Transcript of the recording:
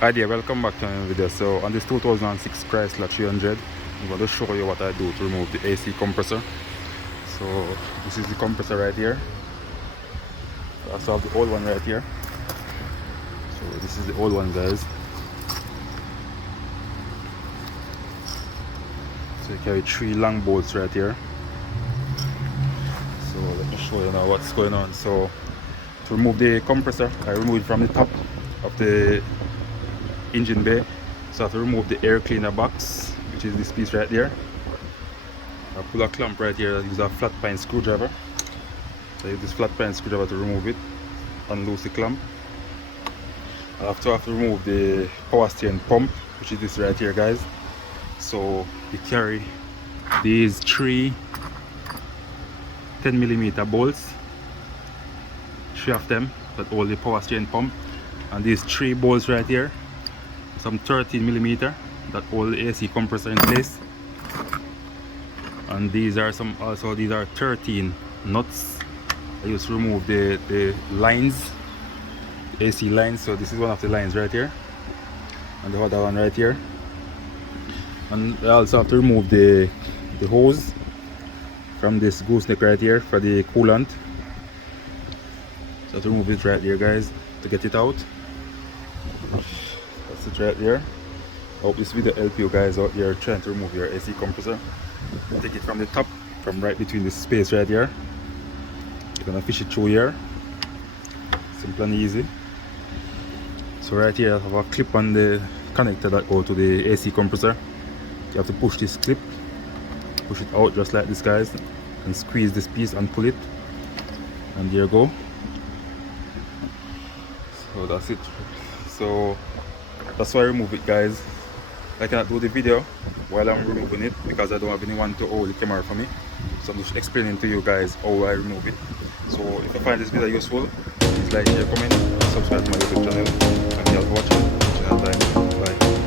Hi there, welcome back to another video. So on this 2006 Chrysler 300, I'm going to show you what I do to remove the AC compressor. So this is the compressor right here. I also have the old one right here. So this is the old one, guys. So you carry 3 long bolts right here. So let me show you now what's going on. So to remove the compressor, I remove it from the top of the engine bay. So I have to remove the air cleaner box, which is this piece right there. I pull a clamp right here. I use a flat pine screwdriver. So I use this flat pine screwdriver to remove it, unloose the clamp. I have to remove the power steering pump, which is this right here, guys. So we carry these 3 10mm bolts, 3 of them that hold the power steering pump, and these 3 bolts right here, some 13mm that hold the AC compressor in place, and these are these are 13 nuts I used to remove the lines, AC lines. So this is one of the lines right here, and the other one right here. And I also have to remove the hose from this gooseneck right here for the coolant. So I have to remove it right here, guys, to get it out. That's it right there. I hope this video help you guys out there trying to remove your AC compressor. Take it from the top, from right between this space right here. You're gonna fish it through here. Simple and easy. So right here I have a clip on the connector that go to the AC compressor. You have to push this clip, push it out just like this, guys, and squeeze this piece and pull it, and there you go. So that's it. So that's why I remove it, guys. I cannot do the video while I'm removing it because I don't have anyone to hold the camera for me. So I'm just explaining to you guys how I remove it. So if you find this video useful, please like, share, comment, and subscribe to my YouTube channel. Thank you all for watching. Bye.